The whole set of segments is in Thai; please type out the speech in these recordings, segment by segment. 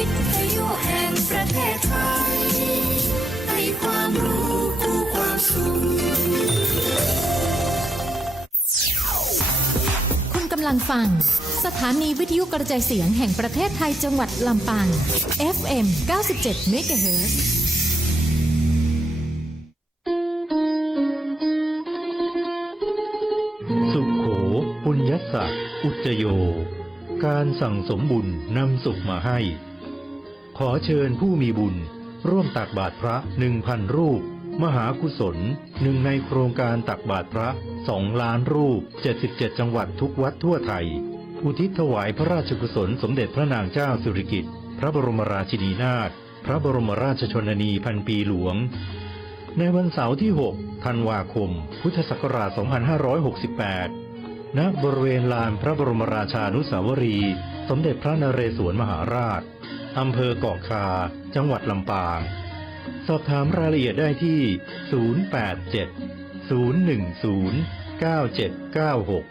วิทยุแห่งประเทศไทยให้ความรู้คู่ความสุขคุณกำลังฟังสถานีวิทยุกระจายเสียงแห่งประเทศไทยจังหวัดลำปาง FM 97 MHzสุขโขปุญญสสะอุจจโยการสั่งสมบุญนำสุขมาให้ขอเชิญผู้มีบุญร่วมตักบาตรพระ 1,000 รูปมหากุศลหนึ่งในโครงการตักบาตรพระ2 ล้านรูป77จังหวัดทุกวัดทั่วไทยอุทิศถวายพระราชกุศลสมเด็จพระนางเจ้าสิริกิติ์พระบรมราชินีนาถพระบรมราชชนนีพันปีหลวงในวันเสาร์ที่ 6 ธันวาคม พุทธศักราช 2568 ณ บริเวณลานพระบรมราชานุสาวรีย์สมเด็จพระนเรศวรมหาราชอำเภอเกาะคาจังหวัดลำปางสอบถามรายละเอียดได้ที่ 087-010-9796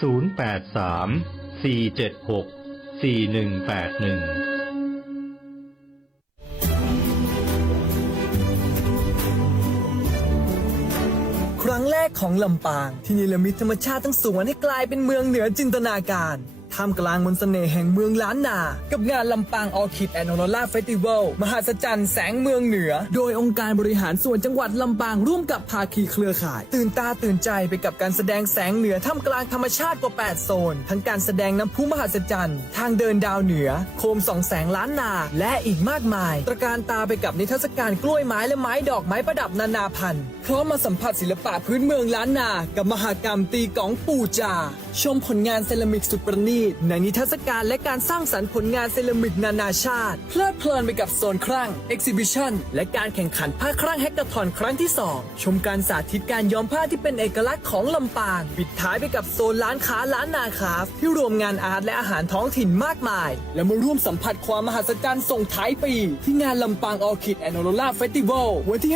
083-476-4181ครั้งแรกของลำปางที่เนรมิตธรรมชาติทั้งสวนให้กลายเป็นเมืองเหนือจินตนาการท่ามกลางมนต์เสน่ห์แห่งเมืองล้านนากับงานลำปางออคิดแอนด์ออโรราเฟสติวัลมหัศจรรย์แสงเมืองเหนือโดยองค์การบริหารส่วนจังหวัดลำปางร่วมกับภาคีเครือข่ายตื่นตาตื่นใจไปกับการแสดงแสงเหนือท่ามกลางธรรมชาติกว่า8โซนทั้งการแสดงน้ำพุมหัศจรรย์ทางเดินดาวเหนือโคมส่องแสงล้านนาและอีกมากมายตระการตาไปกับนิทรรศการกล้วยไม้และไม้ดอกไม้ประดับนานาพันธุ์พร้อมมาสัมผัสศิลปะพื้นเมืองล้านนากับมหกรรมตีกลองปู่จาชมผลงานเซรามิกสุดประณีตในนิทรรศการและการสร้างสรรค์ผลงานเซรามิกนานาชาติเพลิดเพลินไปกับโซนครั่ง Exhibition และการแข่งขันผ้าครั่งแฮกเกอร์ทอนครั้งที่ 2ชมการสาธิตการย้อมผ้าที่เป็นเอกลักษณ์ของลำปางปิดท้ายไปกับโซนร้านค้าล้านนาคราฟที่รวมงานอาร์ตและอาหารท้องถิ่นมากมายและมาร่วมสัมผัสความมหัศจรรย์ส่งท้ายปีที่งานลำปางออคิดแอนด์ออโรราเฟสติวัลวันที่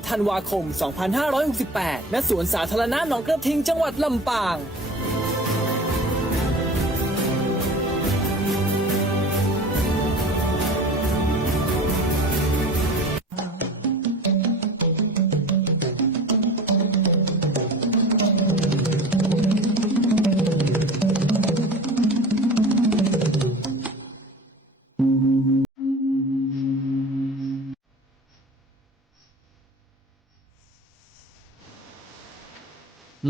5-14 ธันวาคม 2568 ณ สวนสาธารณะหนองกระทิงจังหวัดลำปาง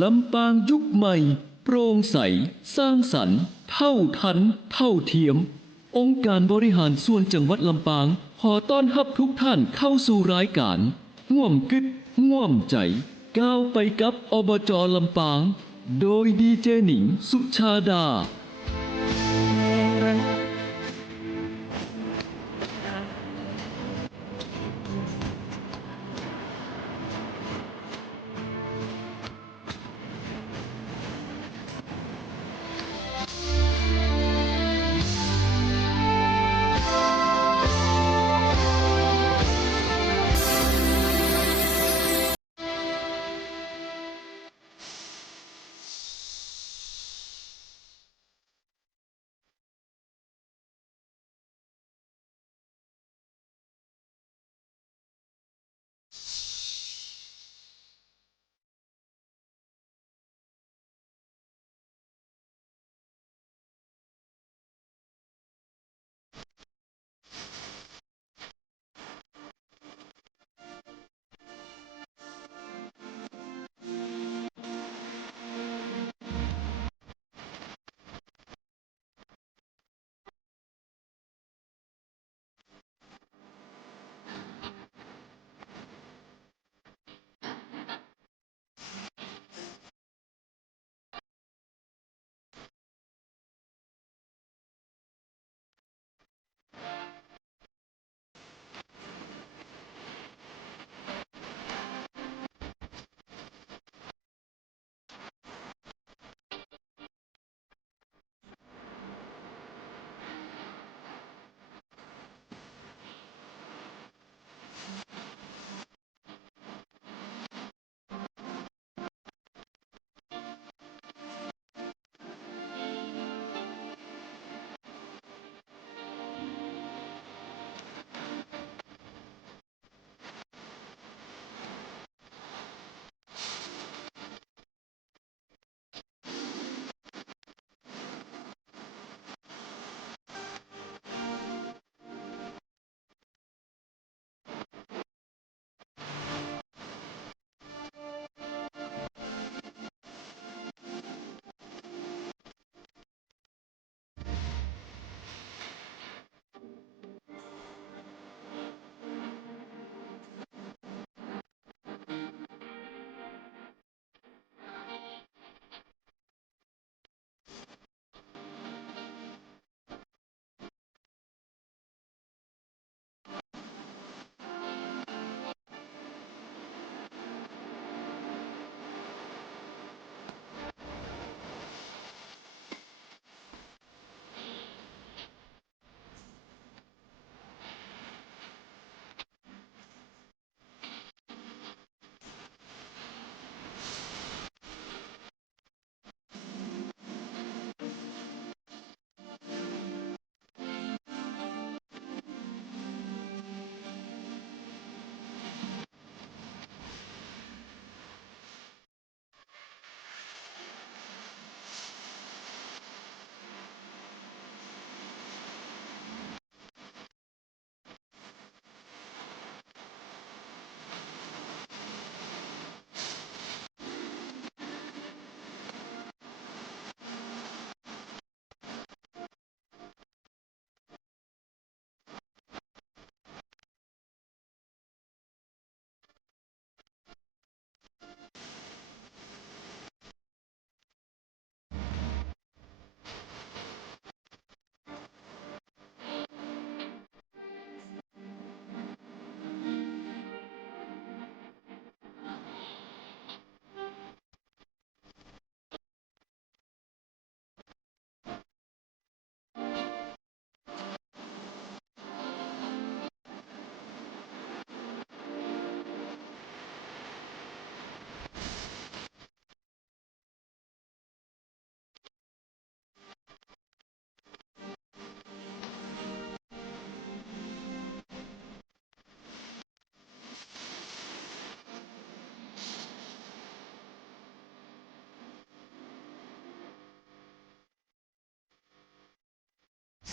ลำปางยุคใหม่โปร่งใสสร้างสรรค์เท่าทันเท่าเทียมองค์การบริหารส่วนจังหวัดลำปางขอต้อนรับทุกท่านเข้าสู่รายการง่วมกึดง่วมใจก้าวไปกับอบจ.ลำปางโดยดีเจหนิงสุชาดา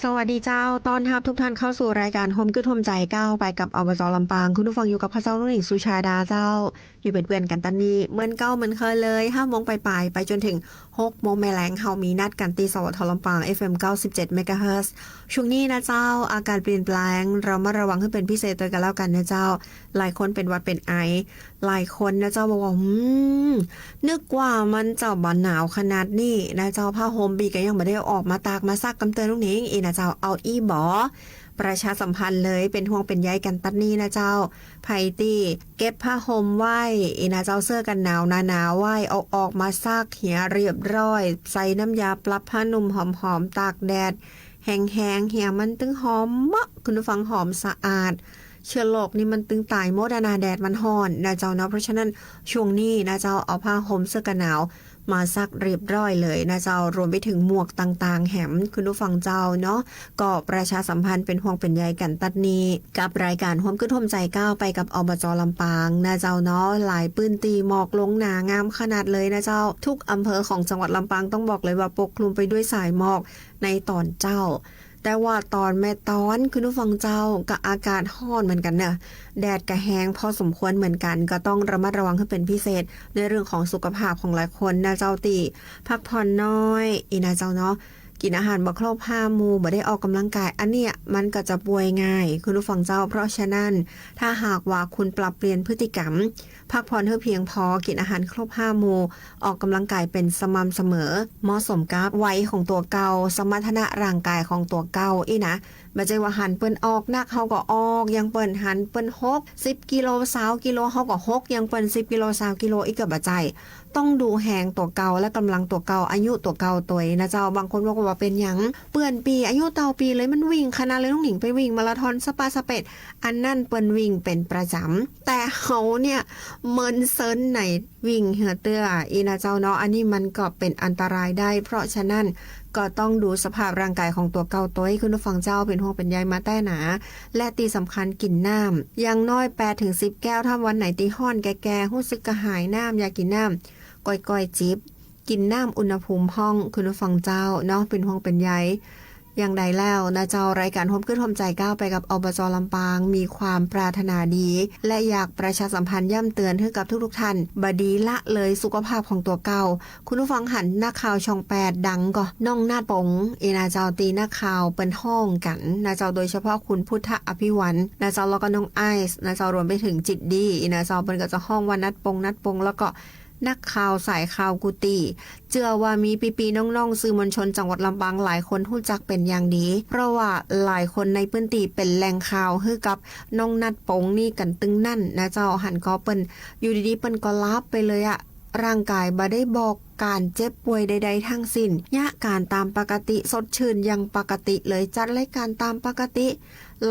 สวัสดีเจ้าต้อนรับทุกท่านเข้าสู่รายการโฮมคือโฮมใจก้าวไปกับอบจ.ลำปางคุณผู้ฟังอยู่กับพระเจ้านุ่งหญิงสุชาดาเจ้าอยู่เป็นเพื่อนกันตอนนี้เหมือนเก้าเหมือนเคยเลย5 โมงไปไปจนถึง6 โมงแมลงเฮามีนัดกันตีสวทลำปาง FM 97 เมกะเฮิรตซ์ช่วงนี้นะเจ้าอากาศเปลี่ยนแปลงเรามาระวังให้เป็นพิเศษตัวกันแล้วกันนะเจ้าหลายคนเป็นหวัดเป็นไอหลายคนนะเจ้าบอกว่านึกว่ามันเจ้าบ่หนาวขนาดนี้นะเจ้าผ้าห่มบีก็ยังไม่ได้ออกมาตากมาซักกำเตือนลูกนี้อีนะเจ้าเอาอีบอประชาสัมพันธ์เลยเป็นห่วงเป็นใยกันตัดนี้นะเจ้าไผตี้เก็บผ้าห่มไว้อีนะเจ้าเสื้อกันหนาวหนาวไว้เอาออกมาซักเหี่ยเรียบร้อยใส่น้ำยาปรับผ้านุ่มหอมๆตากแดดแห้งๆเหี่ยมันตึงหอมมะคุณผู้ฟังหอมสะอาดเชื้อโรคนี่มันตึงตายหมดนาแดดมันฮ้อนนะเจ้าเนาะเพราะฉะนั้นช่วงนี้นะเจ้าเอาผ้าห่มเสื้อกันหนาวมาซักเรียบร้อยเลยนะเจ้ารวมไปถึงหมวกต่างๆแหมคุณผู้ฟังเจ้าเนาะก็ประชาสัมพันธ์เป็นห่วงเป็นใยกันตัดนี้กับรายการโฮมคือโฮมใจก้าวไปกับอบจ.ลำปางนะเจ้าเนาะหลายปื้นตีหมอกลงหนางามขนาดเลยนะเจ้าทุกอำเภอของจังหวัดลำปางต้องบอกเลยว่าปกคลุมไปด้วยสายหมอกในตอนเจ้าแต่ว่าตอนแม่ตอนคุณผู้ฟังเจ้ากับอากาศร้อนเหมือนกันเนอะแดดกระแหงพอสมควรเหมือนกันก็ต้องระมัดระวังให้เป็นพิเศษในเรื่องของสุขภาพของหลายคนนะเจ้าตีพักผ่อนน้อยอีนะเจ้าเนาะกินอาหารบ่ครบ5 หมู่บ่ได้ออกกำลังกายอันเนี้ยมันก็จะป่วยง่ายคุณผู้ฟังเจ้าเพราะฉะนั้นถ้าหากว่าคุณปรับเปลี่ยนพฤติกรรมพักผ่อนให้เพียงพอกินอาหารครบ5 หมู่ออกกำลังกายเป็นสม่ำเสมอเหมาะสมกับวัยของตัวเก่าสมรรถนะร่างกายของตัวเก่าอีนะบ่ใช่ว่าหันเปิ้นออกนักเฮาก็ออกยังเปิ้นหันเปิ้น6 10 กิโล20 กิโลเฮาก็6ยังเปิ้น10 กิโล20 กิโลอีกก็บ่ใจต้องดูแหงตัวเก่าและกำลังตัวเก่าอายุตัวเก่าตัวนะเจ้าบางคนบอกว่าเป็นหยังเปื้อนปีอายุเต่าปีเลยมันวิ่งขนาดเลยน้องหนิงไปวิ่งมาราธอนสปาสเปดอันนั่นเปิ้นวิ่งเป็นประจำแต่เขาเนี่ยเมินเซินไหนวิ่งเหือเตื้ออีนะเจ้าเนาะอันนี้มันก็เป็นอันตรายได้เพราะฉะนั้นก็ต้องดูสภาพร่างกายของตัวเก่าตัวให้คุณผู้ฟังเจ้าเป็นห่วงเป็นใยมาแต้หนาและตีสำคัญกินน้ำอย่างน้อย 8-10 แก้วถ้าวันไหนตีห้อนแก่ๆรู้สึกกระหายน้ำอยากกินน้ำก้อยๆจิบกินน้ำอุณหภูมิห้องคุณผู้ฟังเจ้าเนาะเป็นห่วงเป็นใยอย่างใดแล้วนะเจ้ารายการโฮมคือโฮมใจก้าวไปกับอบจ.ลำปางมีความปรารถนาดีและอยากประชาสัมพันธ์ย่ำเตือนให้กับทุกๆท่านบดีละเลยสุขภาพของตัวเก่าคุณผู้ฟังหันนักข่าวช่อง8ดังก็น้องนาดปงนาเจ้าตีนักข่าวเป็นห้องกันนาเจ้าโดยเฉพาะคุณพุทธอภิวันนาเจ้าแล้วก็น้องไอซ์นาเจ้ารวมไปถึงจิตดีนาเจ้าเป็นก็จะห้องว่านัดปงแล้วก็นักข่าวสายข่าวกุฏิเชื่อว่ามีปีๆน้องๆสื่อมวลชนจังหวัดลำปางหลายคนรู้จักเป็นอย่างดีเพราะว่าหลายคนในพื้นที่เป็นแหล่งข่าวให้กับน้องนัดปงนี่กันตึงนั่นนะเจ้าหันก็เปิ้นอยู่ดีๆเปิ้นก็ลับไปเลยอะร่างกายบ่ได้บอกการเจ็บป่วยใดๆทั้งสิ้นยะการตามปกติสดชื่นยังปกติเลยจัดรายการตามปกติ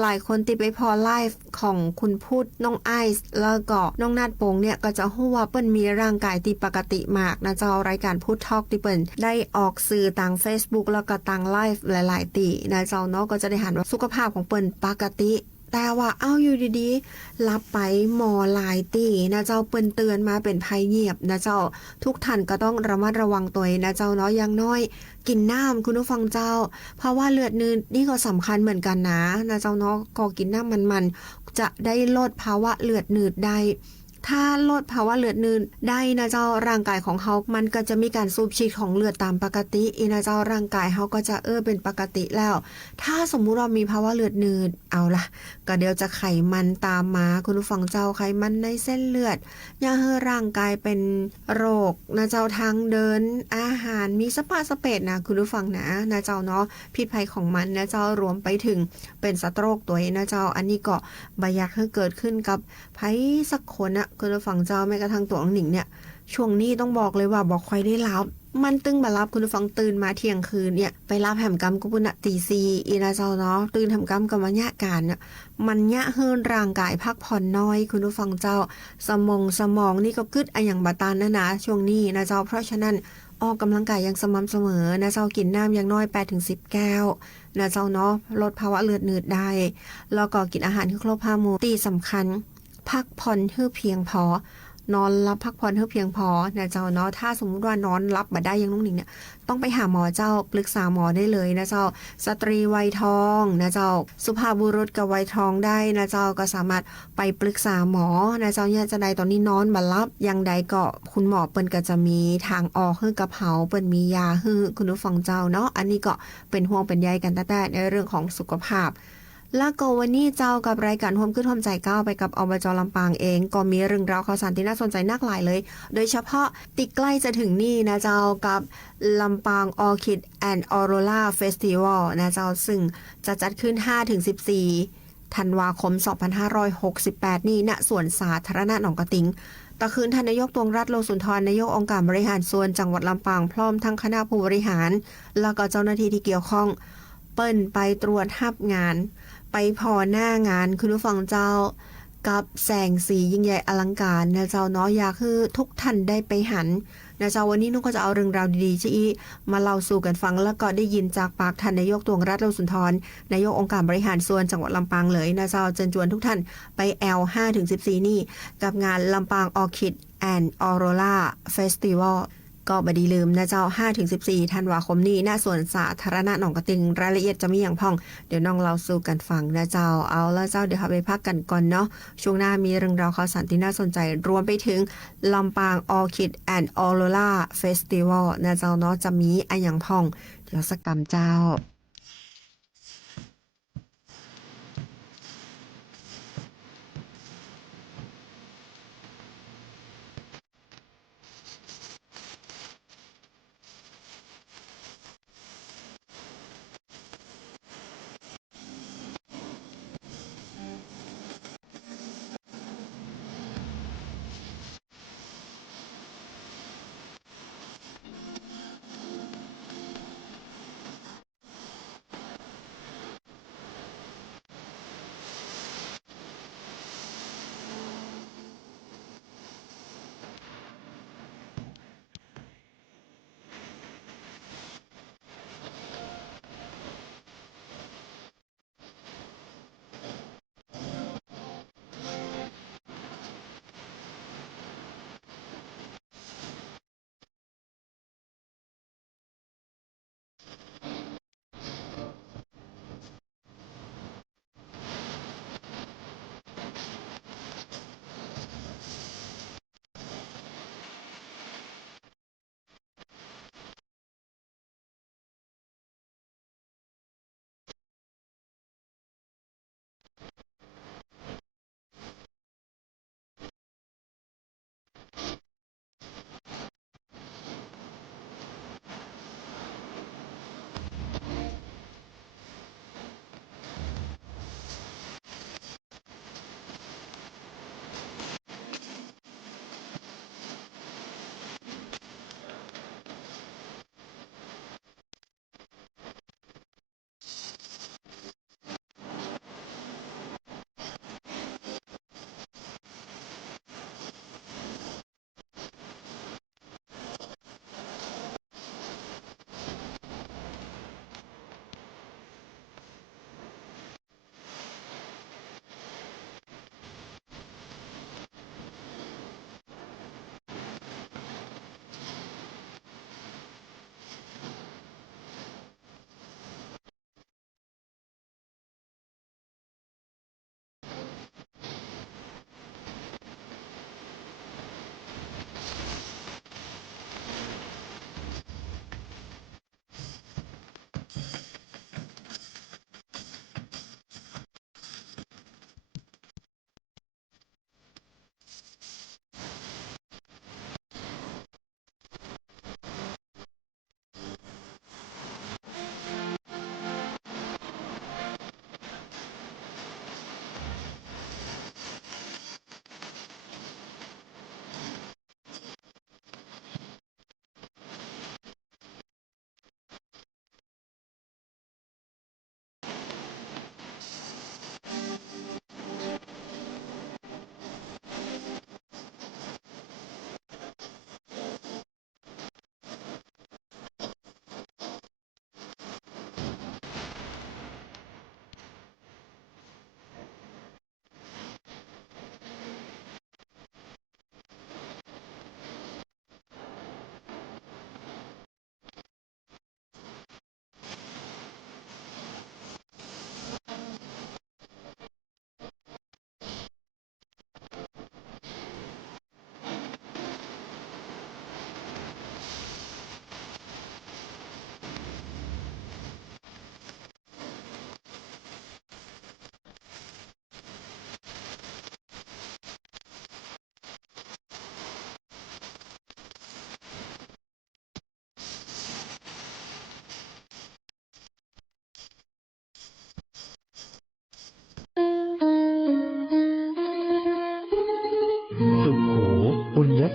หลายคนติไปพอไลฟ์ของคุณพูดน้องไอซ์แล้วก็น้องนาดโปงเนี่ยก็จะฮู้ว่าเปิ้นมีร่างกายที่ปกติมากนะเจ้ารายการพูดทอล์กที่เปิ้นได้ออกสื่อต่าง Facebook แล้วก็ต่างไลฟ์หลายๆตีนะเจ้าเนาะก็จะได้เห็นว่าสุขภาพของเปิ้นปกติแต่ว่าอยู่ดีๆรับไปหมอหลายตีนะเจ้าเปิ้นเตือนมาเป็นภัยเงียบนะเจ้าทุกท่านก็ต้องระมัดระวังตัวนะเจ้าเนาะอย่างน้อยกินน้ำคุณผู้ฟังเจ้าเพราะว่าเลือดนืดนี่ก็สำคัญเหมือนกันนะเจ้าเนาะก็กินน้ำมันจะได้ลดภาวะเลือดนืดได้ถ้าลดภาวะเลือดนืดได้นะเจ้าร่างกายของเขามันก็จะมีการสูบฉีดของเลือดตามปกตินะเจ้าร่างกายเขาก็จะเป็นปกติแล้วถ้าสมมุติเรามีภาวะเลือดนืดเอาล่ะก็เดี๋ยวจะไขมันตามมาคุณผู้ฟังเจ้าไขมันในเส้นเลือดอย่าให้ร่างกายเป็นโรคนะเจ้าทางเดินอาหารมีสปาสเปดนะคุณผู้ฟังนะเจ้าเนาะพิษภัยของมันนะเจ้ารวมไปถึงเป็นสโตรกตัวนะเจ้าอันนี้ก็บ่อยากให้เกิดขึ้นกับไผสักคนนะคุณผู้ฟังเจ้าแม้กระทั่งตัวหนิงเนี่ยช่วงนี้ต้องบอกเลยว่าบอกค่อยได้รับมันตึงบ่รับคุณผู้ฟังตื่นมาเที่ยงคืนเนี่ยไปรับแหมกรรมกุปุณะตี4อีนะเจ้าเนาะตื่นทำกรรมกับมันยะการเนี่ยมันยะเฮิรนร่างกายพักผ่อนน้อยคุณผู้ฟังเจ้าสมองนี่ก็กึดอย่างบาตานนะช่วงนี้นะเจ้าเพราะฉะนั้นออกกำลังกายอย่างสม่ำเสมอนะเจ้ากินน้ำอย่างน้อย 8-10 แก้วนะเจ้าเนาะลดภาวะเลือดนืดได้แล้วก็กินอาหารที่ครบ5 หมู่ที่สำคัญพักผ่อนให้เพียงพอ นอนหลับพักผ่อนให้เพียงพอนะเจ้าเนาะถ้าสมมุติว่านอนหลับบ่ได้อยังน้องหนิงเนี่ยต้องไปหาหมอเจ้าปรึกษาหมอได้เลยนะเจ้าสตรีวัยทองนะเจ้าสุภาพบุรุษกับวัยทองได้นะเจ้าก็สามารถไปปรึกษาหมอนะเจ้าเนี่ยจะใดตอนนี้นอนบ่หลับยังใดก็คุณหมอเปิ้นก็จะมีทางออกให้กับเฮาเปิ้นมียาให้คุณผู้ฟังเจ้าเนาะอันนี้ก็เป็นห่วงเป็นใยกันแต่ในเรื่องของสุขภาพแล้วก็วันนี้เจ้ากับรายการโฮมขึ้นโฮมใจก้าวไปกับอบจ.ลำปางเองก็มีเรื่องราวข่าวสารที่น่าสนใจนักหลายเลยโดยเฉพาะติดใกล้จะถึงนี่นะเจ้ากับลำปางออร์คิดแอนด์ออโรราเฟสติวัลนะเจ้าซึ่งจะจัดขึ้น 5-14 ธันวาคม 2568 นี่ณสวนสาธารณะหนองกระติงตะคืนท่านนายกตวงรัฐโลสุนทรนายกองค์การบริหารส่วนจังหวัดลำปางพร้อมทั้งคณะผู้บริหารแล้วก็เจ้าหน้าที่ที่เกี่ยวข้องเปิ้นไปตรวจรับงานไปพอหน้างานคุณผู้ฟังเจ้ากับแสงสียิ่งใหญ่อลังการนะเจ้าเนาะอยากให้ทุกท่านได้ไปหันนะเจ้าวันนี้นุก็จะเอาเรื่องราวดีๆที่มาเล่าสู่กันฟังแล้วก็ได้ยินจากปากท่านนายกตวงรัฐโลสุนทรนายกองค์การบริหารส่วนจังหวัดลำปางเลยนะเจ้าเชิญชวนทุกท่านไปแอล 5-14 นี่กับงานลำปางออร์คิดแอนด์ออโรราเฟสติวัลก็บ่ดีลืมนะเจ้า 5-14 ธันวาคมนี้ณสวนสาธารณะหนองกระติงรายละเอียดจะมีอย่างพ่องเดี๋ยวน้องเราสู่กันฟังนะเจ้าเอาแล้วเจ้าเดี๋ยวไปพักกันก่อนเนาะช่วงหน้ามีเรื่องราวข่าวสารที่น่าสนใจรวมไปถึงลำปางออร์คิดแอนด์ออโรราเฟสติวัลนะเจ้าเนาะจะมีอะไรอย่างพ่องเดี๋ยวสักกำเจ้า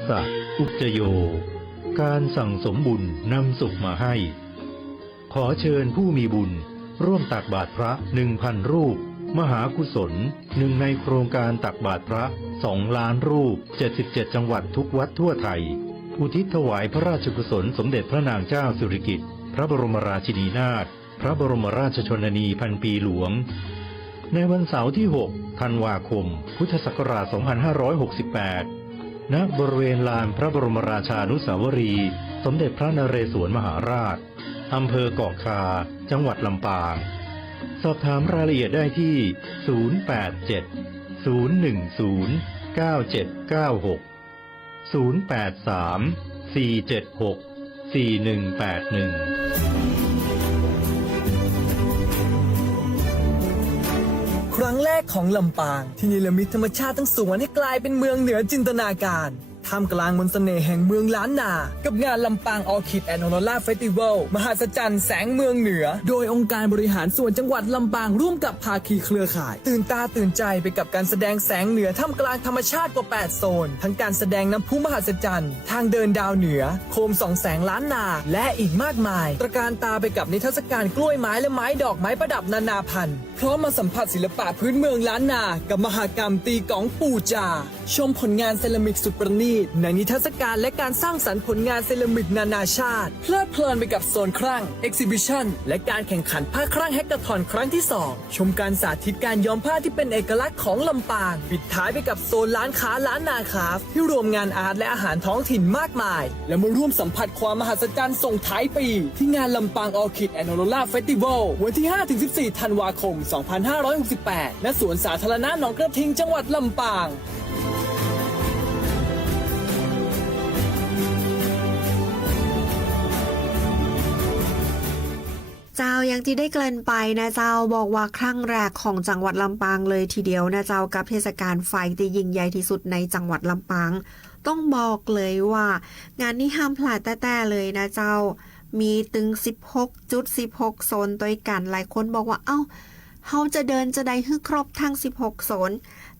ศักดิ์อุจโยการสั่งสมบุญนำสุขมาให้ขอเชิญผู้มีบุญร่วมตักบาตรพระ 1,000 รูปมหากุศลหนึ่งในโครงการตักบาตรพระ 2 ล้านรูป 77 จังหวัดทุกวัดทั่วไทยอุทิศถวายพระราชกุศลสมเด็จพระนางเจ้าสิริกิติ์พระบรมราชินีนาถพระบรมราชชนนีพันปีหลวงในวันเสาร์ที่ 6 ธันวาคม พุทธศักราช 2568 ณ บริเวณลานพระบรมราชานุสาวรีย์สมเด็จพระนเรศวรมหาราชอำเภอเกาะคาจังหวัดลำปางสอบถามรายละเอียดได้ที่ ครั้งแรกของลำปางที่เนรมิตธรรมชาติทั้งสวนให้กลายเป็นเมืองเหนือจินตนาการท่ามกลางมนต์เสน่ห์แห่งเมืองล้านนากับงานลำปางออคิดแอนด์ออโรราเฟสติวัลมหัศจรรย์แสงเมืองเหนือโดยองค์การบริหารส่วนจังหวัดลำปางร่วมกับภาคีเครือข่ายตื่นตาตื่นใจไปกับการแสดงแสงเหนือท่ามกลางธรรมชาติกว่า 8 โซนทั้งการแสดงน้ำพุมหัศจรรย์ทางเดินดาวเหนือโคมส่องแสงล้านนาและอีกมากมายตระการตาไปกับนิทรรศการกล้วยไม้และไม้ดอกไม้ประดับนานาพันธุ์พร้อมมาสัมผัสศิลปะพื้นเมืองล้านนากับมหกรรมตีกองปู่จาชมผลงานเซรามิกสุดประณีตในนิทรรศการและการสร้างสรรค์ผลงานเซรามิกนานาชาติเพลิดเพลินไปกับโซนครั่ง Exhibition และการแข่งขันผ้าครั่งแฮกเกอร์ทอนครั้งที่ 2 ชมการสาธิตการย้อมผ้าที่เป็นเอกลักษณ์ของลำปางปิดท้ายไปกับโซนร้านค้าล้านนาคราฟที่รวมงานอาร์ตและอาหารท้องถิ่นมากมายและมาร่วมสัมผัสความมหัศจรรย์ส่งท้ายปีที่งานลำปางออคิดแอนด์ออโรราเฟสติวัลวันที่ 5-14 ธันวาคม 2568 ณ สวนสาธารณะหนองกระทิงจังหวัดลำปางเจ้ายังที่ได้เกริ่นไปนะเจ้าบอกว่าครั้งแรกของจังหวัดลำปางเลยทีเดียวนะเจ้ากับเทศกาลไฟที่ยิ่งใหญ่ที่สุดในจังหวัดลำปางต้องบอกเลยว่างานนี้ห้ามพลาดแต่เลยนะเจ้ามีถึง16.16 โซนด้วยกันหลายคนบอกว่าเอ้าเขาจะเดินจะได้ให้ครบทั้ง16โซน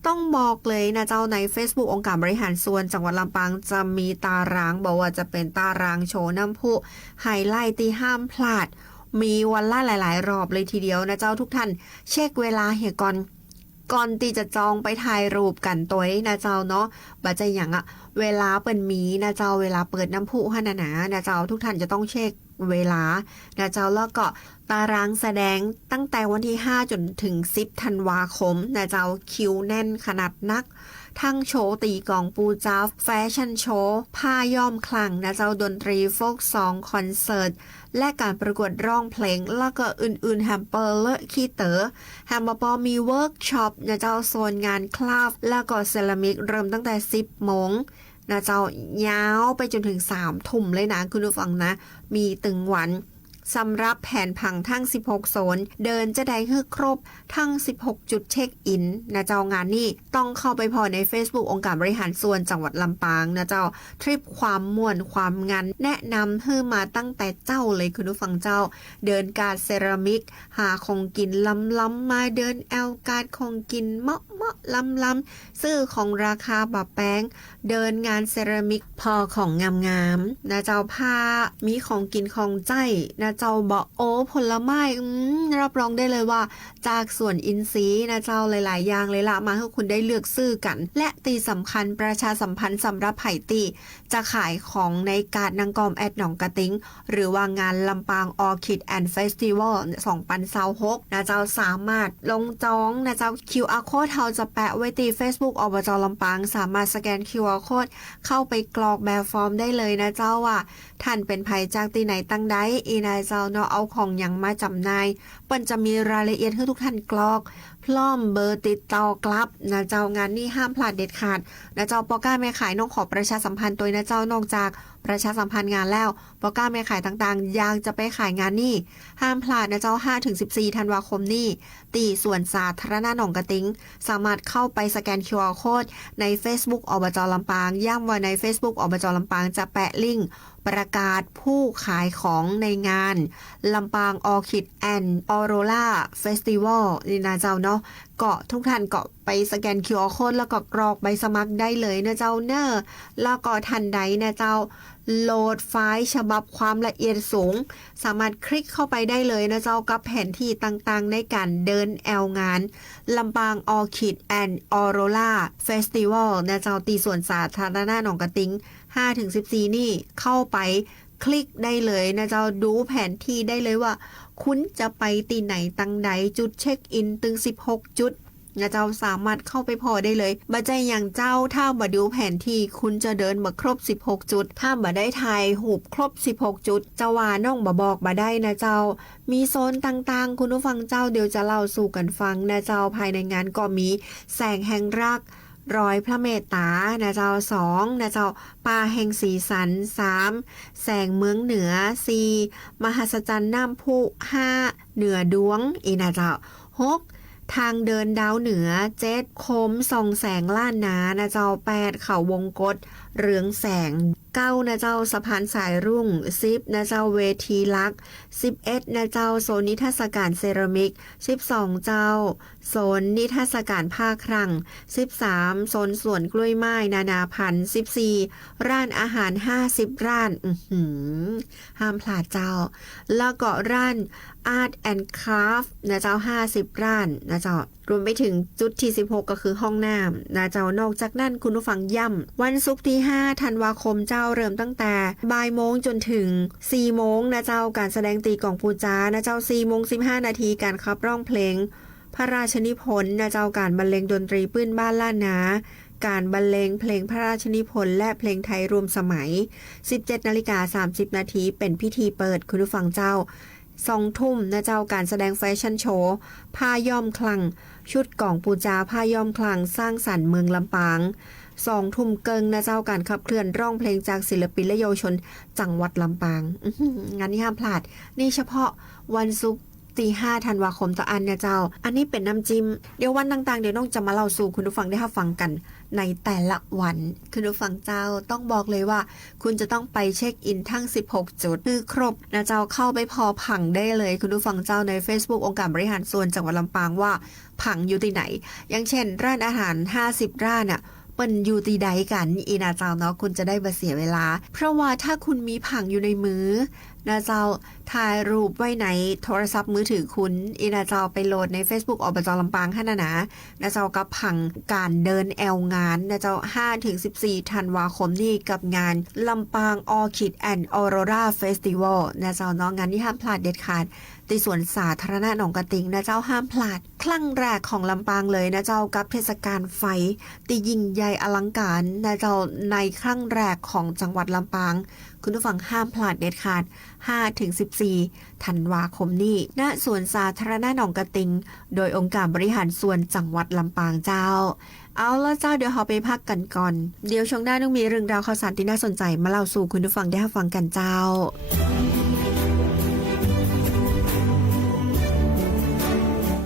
ต้องบอกเลยนะเจ้าใน Facebook องค์การบริหารส่วนจังหวัดลำปางจะมีตารางบอกว่าจะเป็นตารางโชว์น้ำพุไฮไลท์ที่ห้ามพลาดมีวันละหลายๆรอบเลยทีเดียวนะเจ้าทุกท่านเช็คเวลาเหี่ยก่อนที่จะจองไปถ่ายรูปกันตัวนะเจ้าเนาะบัดใจอย่างอะเวลาเปิดมีนะเจ้าเวลาเปิดน้ำพุหนานะเจ้าทุกท่านจะต้องเช็คเวลานะเจ้าแล้วก็ตารางแสดงตั้งแต่วันที่5จนถึง10ธันวาคมนะเจ้าคิวแน่นขนาดนักทั้งโชว์ตีกองปูจ้าแฟชั่นโชว์ผ้าย้อมคลั่งนะเจ้าดนตรีโฟกซองคอนเสิร์ตและการประกวดร้องเพลงแล้วก็อื่นๆแฮมเปอร์เลคีเตอร์แฮมปอมีเวิร์กช็อปนะเจ้าโซนงานคราฟแล้วก็เซรามิกเริ่มตั้งแต่10 โมงนะเจ้ายาวไปจนถึง3 ทุ่มเลยนะคุณผู้ฟังนะมีตึงวันสำหรับแผนผังทั้ง16โซนเดินจะได้ให้ครบทั้ง16จุดเช็คอินนะเจ้างานนี้ต้องเข้าไปพอใน Facebook องค์การบริหารส่วนจังหวัดลำปางนะเจ้าทริปความม่วนความงานแนะนำให้มาตั้งแต่เจ้าเลยคุณผู้ฟังเจ้าเดินการเซรามิกหาของกินล้ำมาเดินแอลการของกินเมาะล้ำซื้อของราคาบะแป้งเดินงานเซรามิกพอของงามๆนะเจ้าผ้ามีของกินของใจนะเจ้าบอกโอ้ผลไม้รับรองได้เลยว่าจากสวนอินทรีย์นะเจ้าหลายๆอย่างเลยละมาให้คุณได้เลือกซื้อกันและตีสำคัญประชาสัมพันธ์สำหรับไผ่ตีจะขายของในการนางกอมแอดหนองกระติงหรือว่างานลำปางออคิดแอนด์เฟสติวัล2026นะเจ้าสามารถลงจองนะเจ้า QR code เราจะแปะไว้ตี Facebook อบจ.ลำปางสามารถสแกน QR code เข้าไปกรอกแบบฟอร์มได้เลยนะเจ้าว่าท่านเป็นไผ่จากที่ไหนตั้งใดอีนายเจ้าเนาะเอาของอย่างมาจำหน่ายเปิ้นจะมีรายละเอียดให้ทุกท่านกรอกพร้อมเบอร์ติดต่อกลับนะเจ้างานนี้ห้ามพลาดเด็ดขาดนะเจ้าปอก้าแม่ขายน้องขอประชาสัมพันธ์ตัวนะเจ้านอกจากประชาสัมพันธ์งานแล้วปอก้าแม่ขายต่างๆอยากจะไปขายงานนี้ห้ามพลาดนะเจ้า 5-14 ธันวาคมนี้ตีส่วนสาธารณะหนองกระติงสามารถเข้าไปสแกน QR Code ใน Facebook อบจ.ลำปางย้ำว่าใน Facebook อบจ.ลำปางจะแปะลิงก์ไป ประกาศผู้ขายของในงานลำปางออคิดแอนด์ออโรราเฟสติวัลนี่นะเจ้าเนาะเกาะทุกท่านเกาะไปสแกน QR Code แล้วก็กรอกใบสมัครได้เลยนะเจ้าเนอะแล้วก็ทันใดนะเจ้าโหลดไฟล์ฉบับความละเอียดสูงสามารถคลิกเข้าไปได้เลยนะเจ้ากับแผนที่ต่างๆในการเดินแอลงานลำปางออคิดแอนด์ออโรราเฟสติวัลนะเจ้าตีส่วนสาธารณะหนองกระติง 5-14 นี่เข้าไปคลิกได้เลยนะเจ้าดูแผนที่ได้เลยว่าคุณจะไปตีไหนตังใดจุดเช็คอินตึง16 จุดนะเจ้าสามารถเข้าไปพอได้เลยบัจจัยอย่างเจ้าถ้ามาดูแผนที่คุณจะเดินมาครบ16 จุดถ้ามาได้ถ่ายหูปครบ16 จุดจะว่าน้องมาบอกมาได้นะเจ้ามีโซนต่างๆคุณผู้ฟังเจ้าเดี๋ยวจะเล่าสู่กันฟังนะเจ้าภายในงานก็มีแสงแห่งรักรอยพระเมตตานะเจ้า2นะเจ้าป่าแห่งสีสัน3แสงเมืองเหนือ4มหัศจรรย์น้ำพุ5เหนือดวงอีนะเจ้า6ทางเดินดาวเหนือ7โคมส่องแสงล้านนานะเจ้า8เขาวงกตเรืองแสง9นะเจ้าสะพานสายรุ่ง10นะเจ้าเวทีลักษ์11นะเจ้าโซนนิทรรศการเซรามิก12เจ้าโซนนิทรรศการผ้าครั่ง13โซนสวนกล้วยไม้นานาพันธุ์14ร้านอาหาร50ร้านห้ามพลาดเจ้าแล้วก็ร้าน Art and Craft นะเจ้า50ร้านนะเจ้ารวมไปถึงจุดที่16ก็คือห้องน้ำนะเจ้านอกจากนั้นคุณผู้ฟังย่ำวันศุกร์ที่5ธันวาคมเจ้าเริ่มตั้งแต่บ่ายโมงจนถึง4โมงนะเจ้าการแสดงตีกลองปูจานะเจ้า4โมง15นาทีการขับร้องเพลงพระราชนิพนธ์นะเจ้าการบรรเลงดนตรีปื้นบ้านล้านนาการบรรเลงเพลงพระราชนิพนธ์และเพลงไทยรวมสมัย 17:30 นาทีเป็นพิธีเปิดคุณผู้ฟังเจ้า2 ทุ่มนะเจ้าการแสดงแฟชั่นโชว์ผ้าย้อมคลังชุดกล่องปูจาผ้าย้อมคลังสร้างสรรค์เมืองลำปาง2 ทุ่มเกิงนะเจ้าการขับเคลื่อนร้องเพลงจากศิลปินและเยาวชนจังหวัดลำปางงานนี้ห้ามพลาดนี่เฉพาะวันศุกร์ที่5ธันวาคมต่ออันเนี่ยเจ้าอันนี้เป็นน้ำจิ้มเดี๋ยววันต่างๆเดี๋ยวน้องจะมาเล่าสู่คุณผู้ฟังได้รับฟังกันในแต่ละวันคุณผู้ฟังเจ้าต้องบอกเลยว่าคุณจะต้องไปเช็คอินทั้ง16 จุดคือครบนะเจ้าเข้าไปพอผังได้เลยคุณผู้ฟังเจ้าใน Facebook องค์การบริหารส่วนจังหวัดลำปางว่าผังอยู่ที่ไหนอย่างเช่นร้านอาหาร50ร้านน่ะเปิ้นอยู่ที่ใดกันอีนาเจ้าเนาะคุณจะได้บ่เสียเวลาเพราะว่าถ้าคุณมีผังอยู่ในมือนะเจ้าถ่ายรูปไว้ในโทรศัพท์มือถือคุณอีนาเจ้าไปโหลดใน Facebook อบจ.ลำปางให้นะเจ้ากับผังการเดินแอลงานนะเจ้า 5-14 ธันวาคมนี้กับงานลำปางออคิดแอนด์ออโรราเฟสติวัลนะเจ้าเนาะงานนี้ห้ามพลาดเด็ดขาดที่สวนสาธารณะหนองกระติงนะเจ้าห้ามพลาดครั้งแรกของลำปางเลยนะเจ้ากับเทศกาลไฟที่ยิ่งใหญ่อลังการนะเจ้าในครั้งแรกของจังหวัดลำปางคุณผู้ฟังห้ามพลาดเด็ดขาด 5-14 ธันวาคมนี้ณสวนสาธารณะหนองกระติงโดยองค์การบริหารส่วนจังหวัดลำปางเจ้าเอาละเจ้าเดี๋ยวเราไปพักกันก่อนเดี๋ยวช่วงหน้าต้องมีเรื่องราวข่าวสารที่น่าสนใจมาเล่าสู่คุณผู้ฟังได้ฟังกันเจ้า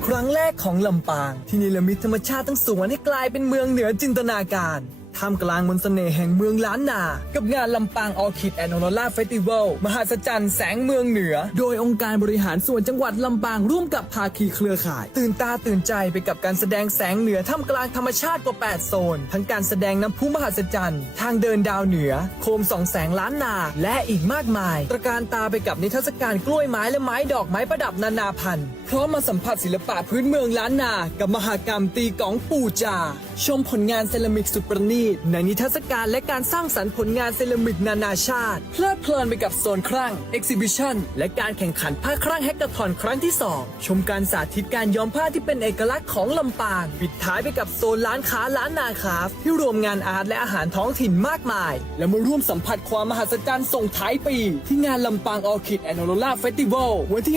ครั้งแรกของลำปางที่เนรมิตธรรมชาติทั้งสวนให้กลายเป็นเมืองเหนือจินตนาการท่ามกลางมนต์เสน่ห์แห่งเมืองล้านนากับงานลำปางออคิดแอนด์ออโรราเฟสติวัลมหัศจรรย์แสงเมืองเหนือโดยองค์การบริหารส่วนจังหวัดลำปางร่วมกับภาคีเครือข่ายตื่นตาตื่นใจไปกับการแสดงแสงเหนือท่ามกลางธรรมชาติกว่า8โซนทั้งการแสดงน้ำพุมหัศจรรย์ทางเดินดาวเหนือโคมส่องแสงล้านนาและอีกมากมายตระการตาไปกับนิทรรศการกล้วยไม้และไม้ดอกไม้ประดับนานาพันธุ์พร้อมมาสัมผัสศิลปะพื้นเมืองล้านนากับมหกรรมตีกลองปูจาชมผลงานเซรามิกสุดประณีตในนิทรรศการและการสร้างสรรค์ผลงานเซรามิกนานาชาติเพลิดเพลินไปกับโซนครั่ง Exhibition และการแข่งขันผ้าครั่งแฮกเกอร์ธอนครั้งที่2ชมการสาธิตการย้อมผ้าที่เป็นเอกลักษณ์ของลำปางปิดท้ายไปกับโซนร้านค้าล้านนาคราฟต์ที่รวมงานอาร์ตและอาหารท้องถิ่นมากมายและมาร่วมสัมผัสความมหัศจรรย์ส่งท้ายปีที่งานลำปางออคิดแอนด์ออโรราเฟสติวัลวันที่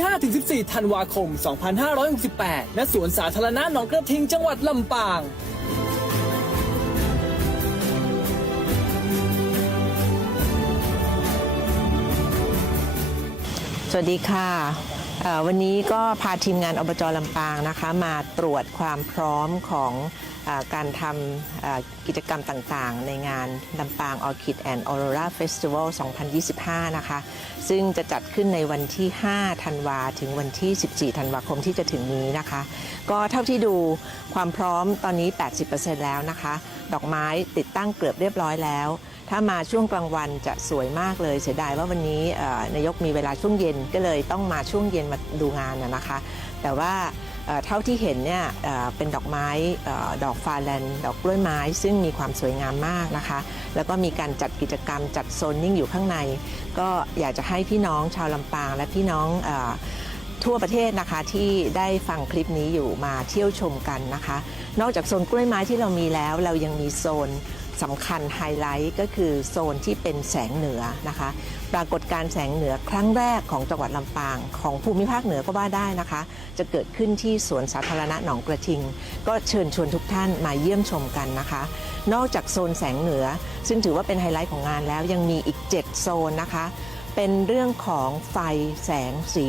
5-14 ธันวาคม 2568 ณ สวนสาธารณะหนองกระทิงจังหวัดลำปางสวัสดีค่ะ วันนี้ก็พาทีมงานอบจ.ลำปางนะคะมาตรวจความพร้อมของการทำกิจกรรมต่างๆในงานลำปาง Orchid and Aurora Festival 2025 นะคะซึ่งจะจัดขึ้นในวันที่ 5 ธันวาถึงวันที่ 14 ธันวาคมที่จะถึงนี้นะคะก็เท่าที่ดูความพร้อมตอนนี้ 80% แล้วนะคะดอกไม้ติดตั้งเกือบเรียบร้อยแล้วถ้ามาช่วงกลางวันจะสวยมากเลยเสียดายว่าวันนี้นายกมีเวลาช่วงเย็นก็เลยต้องมาช่วงเย็นมาดูงานนะคะแต่ว่าเท่าที่เห็นเนี่ยเป็นดอกไม้ดอกฟาแลนดอกกล้วยไม้ซึ่งมีความสวยงามมากนะคะแล้วก็มีการจัดกิจกรรมจัดโซนนิ่งอยู่ข้างในก็อยากจะให้พี่น้องชาวลำปางและพี่น้องทั่วประเทศนะคะที่ได้ฟังคลิปนี้อยู่มาเที่ยวชมกันนะคะนอกจากโซนกล้วยไม้ที่เรามีแล้วเรายังมีโซนสำคัญไฮไลท์ก็คือโซนที่เป็นแสงเหนือนะคะปรากฏการณ์แสงเหนือครั้งแรกของจังหวัดลำปางของภูมิภาคเหนือก็ว่าได้นะคะจะเกิดขึ้นที่สวนสาธารณะหนองกระทิงก็เชิญชวนทุกท่านมาเยี่ยมชมกันนะคะนอกจากโซนแสงเหนือซึ่งถือว่าเป็นไฮไลท์ของงานแล้วยังมีอีก7โซนนะคะเป็นเรื่องของไฟแสงสี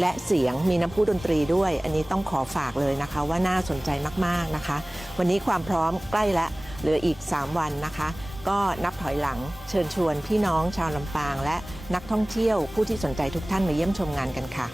และเสียงมีน้ำพุดนตรีด้วยอันนี้ต้องขอฝากเลยนะคะว่าน่าสนใจมากๆนะคะวันนี้ความพร้อมใกล้แล้วเหลืออีก3วันนะคะก็นับถอยหลังเชิญชวนพี่น้องชาวลำปางและนักท่องเที่ยวผู้ที่สนใจทุกท่านมาเยี่ยมชมงานกันค่ะ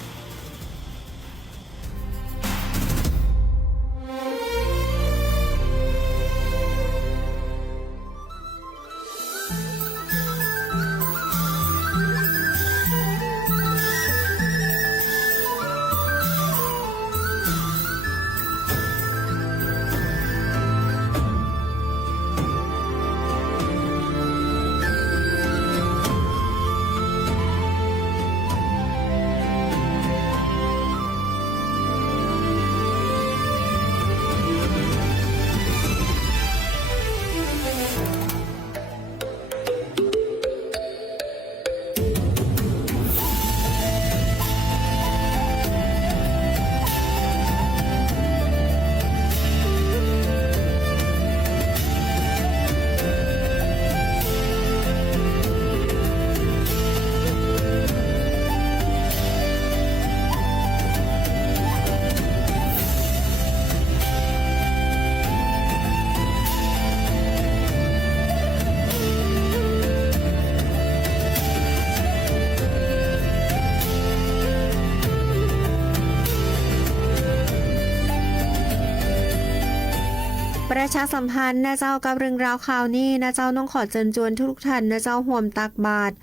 ประชาสัมพันธ์นะเจ้ากับเรื่องราวข่าวนี้นะเจ้าต้องขอเชิญชวนทุกท่านนะเจ้าห่วมตักบาตร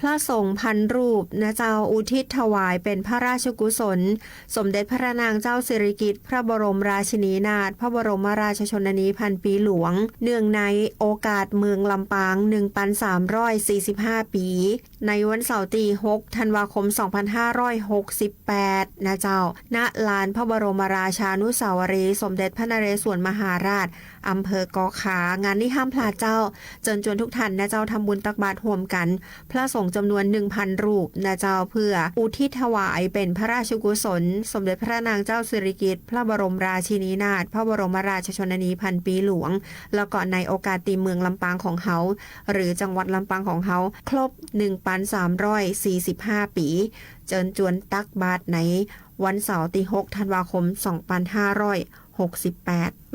พระสงฆ์พันรูปนะเจ้าอุทิศถวายเป็นพระราชกุศลสมเด็จพระนางเจ้าสิริกิติ์พระบรมราชินีนาถพระบรมราชชนนีพันปีหลวงเนื่องในโอกาสเมืองลำปาง 1,345 ปีในวันเสาร์ที่ 6 ธันวาคม 2568 นะเจ้าณลานพระบรมราชานุสาวรีย์สมเด็จพระนเรศวรมหาราชอำเภอเกาะขางานนี้ห้ามพลาดเจ้าเชิญชวนทุกท่านนะเจ้าทำบุญตักบาตรร่วมกันพระสงฆ์จำนวน 1,000 รูปนะเจ้าเพื่ออุทิศถวายเป็นพระราชกุศลสมเด็จพระนางเจ้าสิริกิติ์พระบรมราชินีนาถพระบรมราชชนนีพันปีหลวงแล้วก็ในโอกาสตีเมืองลำปางของเฮาหรือจังหวัดลำปางของเฮาครบ 1,345 ปีเชิญชวนตักบาตรในวันเสาร์ที่ 6 ธันวาคม 2568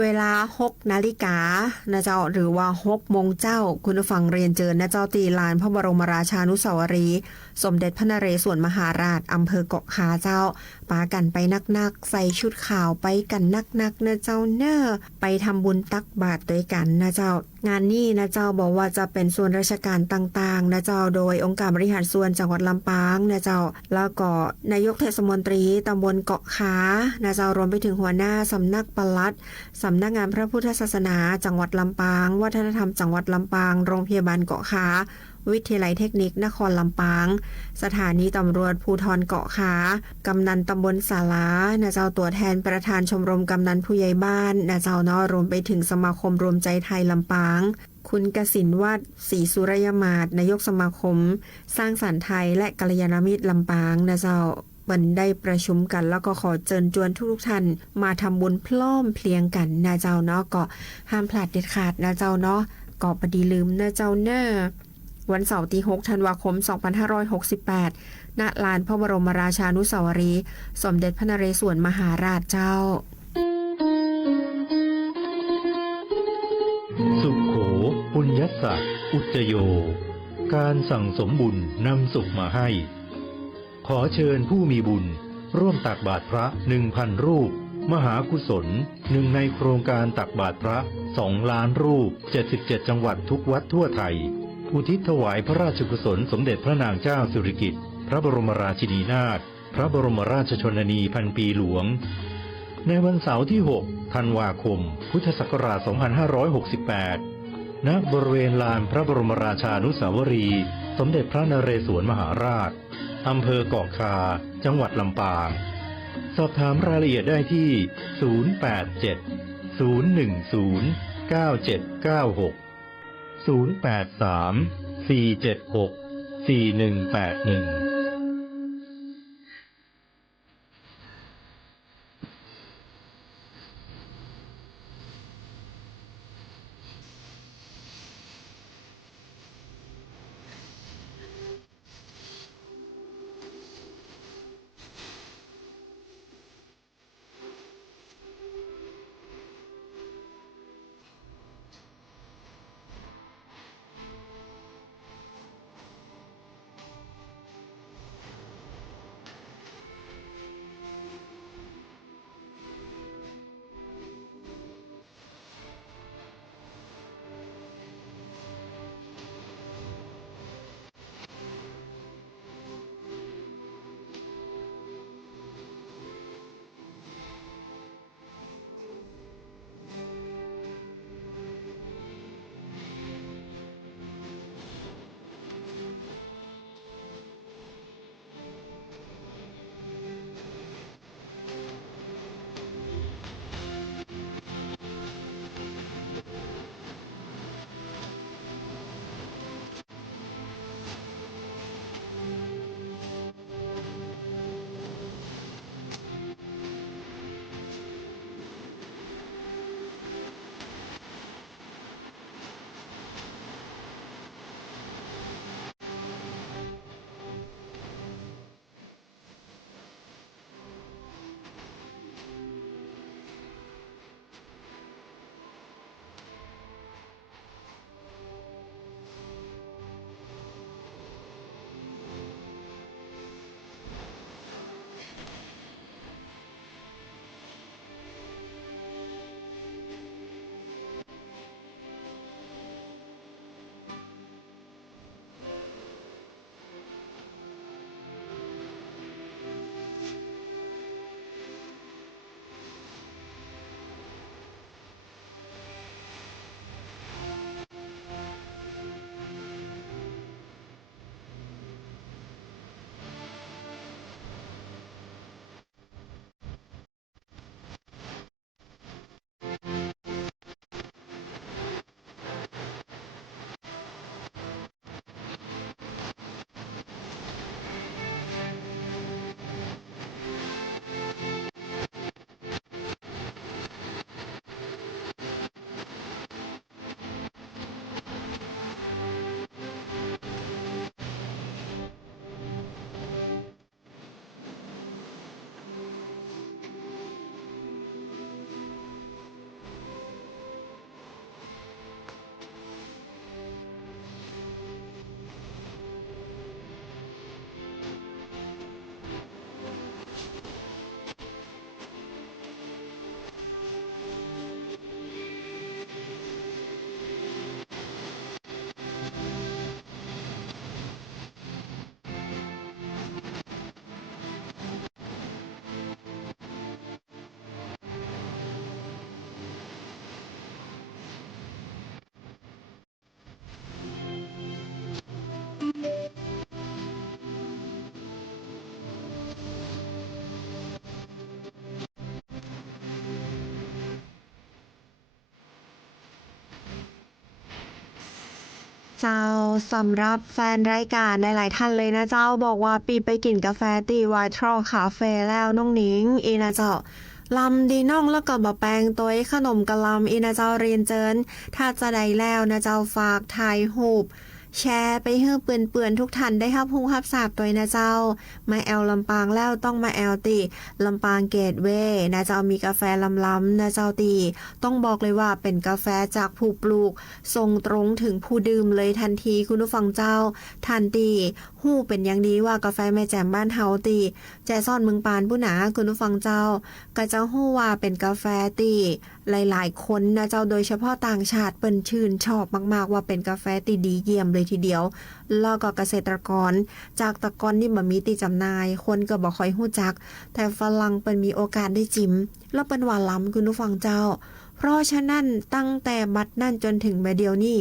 เวลา 6 นาฬิกานะเจ้าหรือว่า 6 โมงเจ้าคุณผู้ฟังเรียนเชิญนะเจ้าตีลานพระบรมราชานุสาวรีย์สมเด็จพระนเรศวรมหาราชอำเภอเกาะขาเจ้าปากันไปนักๆใส่ชุดขาวไปกันนักๆนะเจ้าเนอไปทำบุญตักบาตรด้วยกันนะเจ้างานนี้นะเจ้าบอกว่าจะเป็นส่วนราชการต่างๆนะเจ้าโดยองค์การบริหารส่วนจังหวัดลำปางนะเจ้าแล้วก็นายกเทศมนตรีตำบลเกาะขานะเจ้ารวมไปถึงหัวหน้าสำนักปลัดสำนักงานพระพุทธศาสนาจังหวัดลำปางวัฒนธรรมจังหวัดลำปางโรงพยาบาลเกาะขาวิทยาลัยเทคนิคนครลำปางสถานีตำรวจภูธรเกาะขากำนันตำบลศาลานะเจ้าตัวแทนประธานชมรมกำนันผู้ใหญ่บ้านนะเจ้าเนาะรวมไปถึงสมาคมรวมใจไทยลำปางคุณกสินวัฒน์ศรีสุรยมาศนายกสมาคมสร้างสรรค์ไทยและกัลยาณมิตรลำปางนะเจ้าวันได้ประชุมกันแล้วก็ขอเชิญชวนทุกท่านมาทำบุญพร้อมเพรียงกันนะเจ้าเนาะก็ห้ามพลาดเด็ดขาดนะเจ้าเนาะก็บ่ดีลืมนะเจ้าเนอว วันเสาร์ที่ 6 ธันวาคม 2568 ณ ลานพระบรมราชานุสาวรีย์สมเด็จพระนเรศวรมหาราชเจ้า สุขโขปุญญสัตอุจโย การสั่งสมบุญนำสุขมาให้ ขอเชิญผู้มีบุญร่วมตักบาตรพระ 1,000 รูป มหากุศลหนึ่งในโครงการตักบาตรพระ 2 ล้านรูป 77 จังหวัดทุกวัดทั่วไทย อุทิศถวายพระราชกุศลสมเด็จพระนางเจ้าสิริกิติ์พระบรมราชินีนาถพระบรมราชชนนีพันปีหลวงในวันเสาร์ที่ 6 ธันวาคม พุทธศักราช 2568 ณ บริเวณลานพระบรมราชานุสาวรีย์สมเด็จพระนเรศวรมหาราช อำเภอเกาะคา จังหวัดลำปาง สอบถามรายละเอียดได้ที่ 087 010 9796 083 476 4181เจ้าสำหรับแฟนรายการหลายๆท่านเลยนะเจ้าบอกว่าปีไปกินกาแฟตีไวท์ทรอคาเฟ่แล้วน้องหนิงอีนะเจ้าลำดีน้องแล้วก็บะแปงตัวขนมกะลำอีนะเจ้าเรียนเจิญถ้าจะได้แล้วนะเจ้าฝากถ่ายรูป แชร์ไปให้เปื่อนๆทุกท่านได้รับรู้รับทราบตัวนะเจ้ามาแอลลำปางแล้วต้องมาแอลตีลำปางเกตเวย์นะเจ้ามีกาแฟล้ำๆนะเจ้าตีต้องบอกเลยว่าเป็นกาแฟจากผู้ปลูกส่งตรงถึงผู้ดื่มเลยทันทีคุณผู้ฟังเจ้าทันตีฮู้เป็นอย่างดีว่ากาแฟแม่แจ่มบ้านเฮาตีแจซ่อนเมืองปานผู้หนาคุณผู้ฟังเจ้าก็จะฮู้ว่าเป็นกาแฟตีหลายๆคนนะเจ้าโดยเฉพาะต่างชาติเปิ้นชื่นชอบมากๆว่าเป็นกาแฟตีดีเยี่ยมเลยทีเดียวแล้วก็เกษตรกรจากตะกอนนี่บ่มีตีจำหน่ายคนก็บ่ค่อยฮู้จักแต่ฝรั่งเปิ้นมีโอกาสได้จิ้มแล้วเปิ้นว่าล้ำคุณผู้ฟังเจ้าเพราะฉะนั้นตั้งแต่บัดนั้นจนถึงบัดเดียวนี้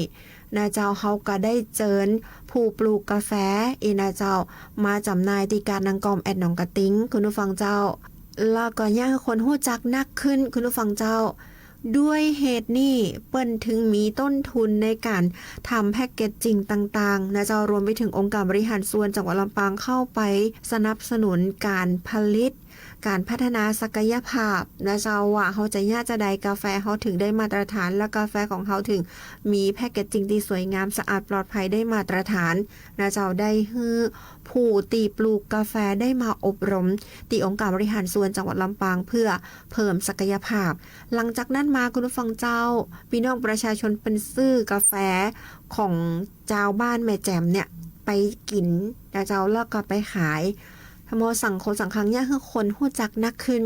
นาเจ้าเขาก็ได้เจิญผู้ปลูกกาแฟนาเจ้ามาจำหน่ายที่การนางกอมแอดหนองกระติ้งคุณผู้ฟังเจ้าแล้วก็ย่างคนฮู้จักนักขึ้นคุณผู้ฟังเจ้าด้วยเหตุนี้เปิ้นถึงมีต้นทุนในการทำแพ็กเกจจิ้งต่างๆนะเจ้ารวมไปถึงองค์การบริหารส่วนจังหวัดลำปางเข้าไปสนับสนุนการผลิตการพัฒนาศักยภาพนะเจ้าว่าเขาจะย่าจะได้กาแฟเขาถึงได้มาตรฐานและกาแฟของเขาถึงมีแพ็กเกจจิ้งที่สวยงามสะอาดปลอดภัยได้มาตรฐานนะเจ้าได้ฮื้อผู้ตีปลูกกาแฟได้มาอบรมที่องค์การบริหารส่วนจังหวัดลำปางเพื่อเพิ่มศักยภาพหลังจากนั้นมาคุณผู้ฟังเจ้าพี่น้องประชาชนเป็นซื้อกาแฟของเจ้าบ้านแม่แจ่มเนี่ยไปกินนะเจ้าแล้วก็ไปขายทำโมสั่งคนสั่งครั้งย่าให้คนฮู้จักนักขึ้น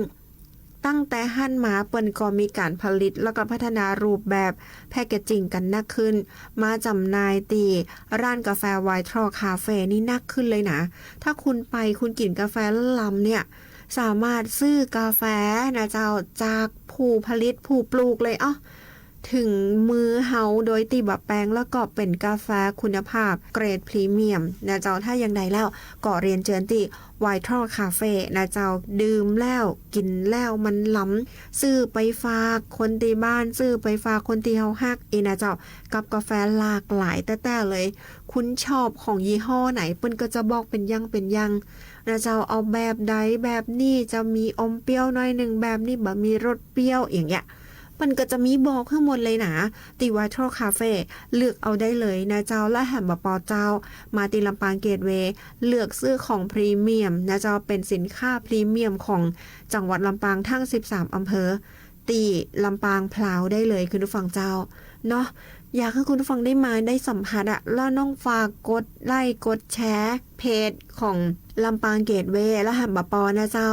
ตั้งแต่หั่นมาเปิ้นก็มีการผลิตแล้วก็พัฒนารูปแบบแพคเกจจิ้งกันนักขึ้นมาจำหน่ายตีร้านกาแฟไวท์ทรอคาเฟ่นี่นักขึ้นเลยนะถ้าคุณไปคุณกินกาแฟลำเนี่ยสามารถซื้อกาแฟนะเจ้าจากผู้ผลิตผู้ปลูกเลยถึงมือเฮาโดยตีบะแปงแล้วก็เป็นกาแฟคุณภาพเกรดพรีเมียมนะเจ้าถ้าอย่างใดแล้วก็เรียนเชิญที่ไวท์ทรอคาเฟ่นะเจ้าดื่มแล้วกินแล้วมันล้ำซื้อไปฝากคนที่บ้านซื้อไปฝากคนที่เฮาฮักนะเจ้ากับกาแฟหลากหลายแต่เลยคุณชอบของยี่ห้อไหนเปิ้นก็จะบอกเป็นยังนะเจ้าเอาแบบใดแบบนี้จะมีอมเปรี้ยวหน่อยนึงแบบนี้บ่มีรสเปรี้ยวอย่างเงี้ยมันก็จะมีบอกข้างบนเลยนะตีไวท์ทรอคาเฟ่เลือกเอาได้เลยนะเจ้าและแฮมบะปอเจ้ามาตีลำปางเกตเวย์เลือกซื้อของพรีเมียมนะเจ้าเป็นสินค้าพรีเมียมของจังหวัดลำปางทั้ง13อำเภอตีลำปางพลาวได้เลยคุณผู้ฟังเจ้าเนาะอยากให้คุณผู้ฟังได้มาได้สัมผัสแล้วน้องฝากกดไลค์กดแชร์เพจของลำปางเกตเวย์และแฮมบะปอนะเจ้า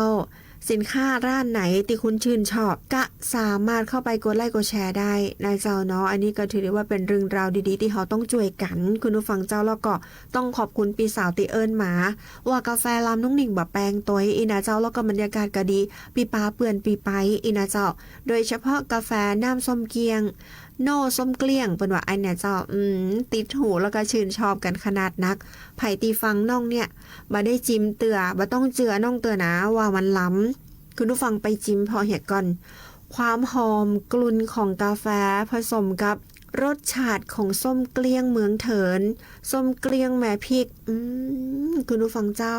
สินค้าร้านไหนที่คุณชื่นชอบก็สามารถเข้าไปกดไลค์กดแชร์ได้นะเจ้าเนาะอันนี้ก็ถือได้ว่าเป็นเรื่องราวดีๆที่เขาต้องช่วยกันคุณผู้ฟังเจ้าแล้วก็ต้องขอบคุณปีสาวติเอิญหมาว่ากาแฟลำนุ่งหนิ่งแบบแปลงตัวอีนะเจ้าแล้วก็บรรยากาศก็ดีปีปาเปื่อนปีไปอีนะเจ้าโดยเฉพาะกาแฟน้ำส้มเกียงโน่ส้มเกลี้ยงเป็นว่าไอเนี่ยเจ้าติดหูแล้วก็ชื่นชอบกันขนาดนักไผ่ตีฟังน้องเนี่ยบ่ได้จิ้มเตือบ่ต้องเจือน้องเตือนะว่ามันล้ำคุณผู้ฟังไปจิ้มพอเห็ดก่อนความหอมกลุ่นของกาแฟผสมกับรสชาติของส้มเกลี้ยงเมืองเถินส้มเกลี้ยงแม่พริกคุณผู้ฟังเจ้า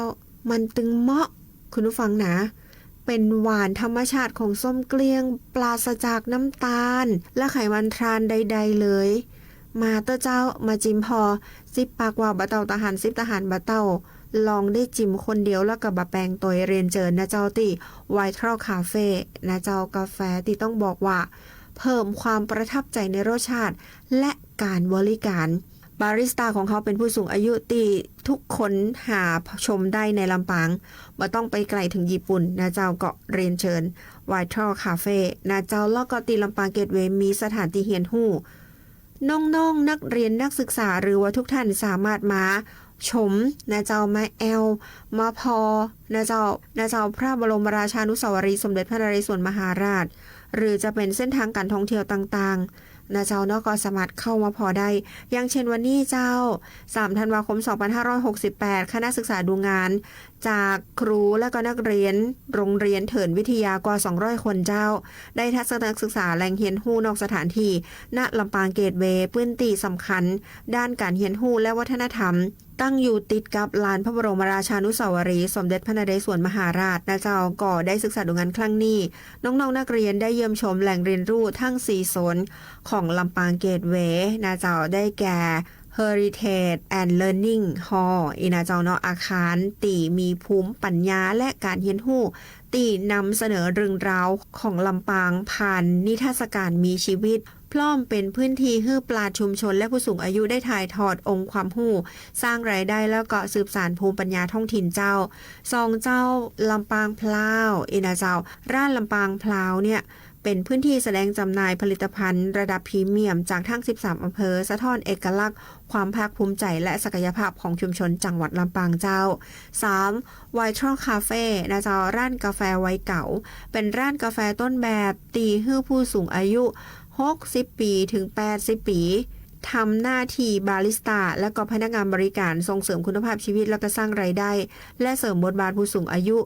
มันตึงเหมาะคุณผู้ฟังนะเป็นหวานธรรมชาติของส้มเกลี้ยงปราศจากน้ำตาลและไขมันทรานใดๆเลยมาเต้าเจ้ามาจิ้มพอ10ปากว่าบะเต้าทหาร10ทหารบะเต้าลองได้จิ้มคนเดียวแล้วกับบะแปงตัวเรียนเจิญนะเจ้าติไวท์ทรอคาเฟ่นะเจ้ากาแฟที่ต้องบอกว่าเพิ่มความประทับใจในรสชาติและการบริการบาริสต้าของเขาเป็นผู้สูงอายุที่ทุกคนหาชมได้ในลำปางบ่ต้องไปไกลถึงญี่ปุ่นนะเจ้าก็เรียนเชิญไวท์ทรอคาเฟ่นะเจ้าแล้วก็ตีลำปางเกตเวย์มีสถานที่เรียนรู้น้องๆนักเรียนนักศึกษาหรือว่าทุกท่านสามารถมาชมนะเจ้ามาแอลมาพอนะเจ้าพระบรมราชานุสาวรีย์สมเด็จพระนเรศวรมหาราชหรือจะเป็นเส้นทางการท่องเที่ยวต่างๆนะเจ้าเนาะก็สามารถเข้ามาพอได้อย่างเช่นวันนี้เจ้า3ธันวาคม2568คณะศึกษาดูงานจากครูและก็นักเรียนโรงเรียนเถินวิทยากว่า200คนเจ้าได้ทัศนศึกษาแหล่งเรียนรู้นอกสถานที่ณลำปางเกตเวย์พื้นที่สำคัญด้านการเรียนรู้และวัฒนธรรมตั้งอยู่ติดกับลานพระบรมราชานุสาวรีย์สมเด็จพระนเรศวรมหาราชนะเจ้าก็ได้ศึกษาดูงานครั้งนี้น้องๆนักเรียนได้เยี่ยมชมแหล่งเรียนรู้ทั้ง4โซนของลำปางเกตเวย์นะเจ้าได้แก่ Heritage and Learning Hall อีนาเจ้าเนาะอาคารตีมีภูมิปัญญาและการเรียนรู้ตีนำเสนอเรื่องราวของลำปางผ่านนิทรรศการมีชีวิตพร้อมเป็นพื้นที่ให้ปราชญ์ชุมชนและผู้สูงอายุได้ถ่ายทอดองค์ความรู้สร้างรายได้แล้วก็สืบสานภูมิปัญญาท้องถิ่นเจ้าซองเจ้าลำปางพลาวอีนาเจ้าร้านลำปางพลาวเนี่ยเป็นพื้นที่แสดงจำหน่ายผลิตภัณฑ์ระดับพรีเมียมจากทั้ง13อำเภอสะท้อนเอกลักษณ์ความภาคภูมิใจและศักยภาพของชุมชนจังหวัดลำปางเจ้า 3. White Cafe นะเจ้าร้านกาแฟวัยเก่าเป็นร้านกาแฟต้นแบบตีให้ผู้สูงอายุ60 ปีถึง 80 ปีทำหน้าที่บาริสต้าและก็พนักงานบริการส่งเสริมคุณภาพชีวิตและก็สร้างรายได้และเสริมบทบาทผู้สูงอายุ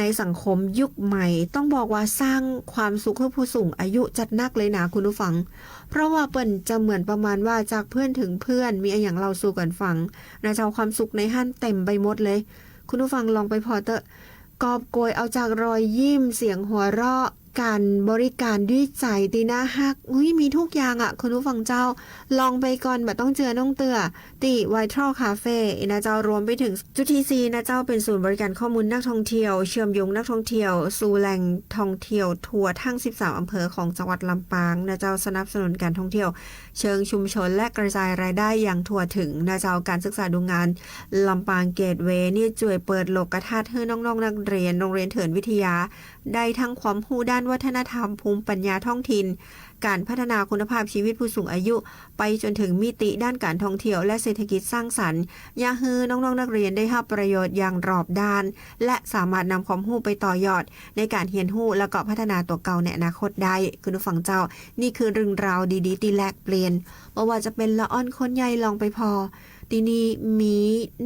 ในสังคมยุคใหม่ต้องบอกว่าสร้างความสุขให้ผู้สูงอายุจัดนักเลยนะคุณผู้ฟังเพราะว่าเปิ้นจะเหมือนประมาณว่าจากเพื่อนถึงเพื่อนมีอย่างเราสู่กันฟังนะเจ้าความสุขในห้านเต็มไปหมดเลยคุณผู้ฟังลองไปพอเตอะกอบโกยเอาจากรอยยิ้มเสียงหัวเราะการบริการด้วยใจตีหน้าฮักมีทุกอย่างอ่ะคุณผู้ฟังเจ้าลองไปก่อนแบบต้องเจือน้องเตือตีไวท์ทรัลคาเฟ่นะเจ้ารวมไปถึงจุดที่ 4นะเจ้าเป็นศูนย์บริการข้อมูลนักท่องเที่ยวเชื่อมโยงนักท่องเที่ยวสู่แหล่งท่องเที่ยวทั่วทั้ง13อำเภอของจังหวัดลำปางนะเจ้าสนับสนุนการท่องเที่ยวเชิงชุมชนและกระจายรายได้อย่างทั่วถึงนะเจ้าการศึกษาดูงานลำปางเกตเวย์นี่ช่วยเปิดโลกทัศน์ให้น้องๆนักเรียนโรงเรียนเถินวิทยาได้ทั้งความรู้ด้านวัฒนธรรมภูมิปัญญาท้องถิ่นการพัฒนาคุณภาพชีวิตผู้สูงอายุไปจนถึงมิติด้านการท่องเที่ยวและเศรษฐกิจสร้างสรรค์อยากให้น้องๆนักเรียนได้รับประโยชน์อย่างรอบด้านและสามารถนำความรู้ไปต่อยอดในการเรียนรู้และก็พัฒนาตัวเก่าในอนาคตได้คุณผู้ฟังเจ้านี่คือเรื่องราวดีๆที่แลกเปลี่ยนบ่ว่าจะเป็นละอ่อนคนใหญ่ลองไปพอทีนี้มี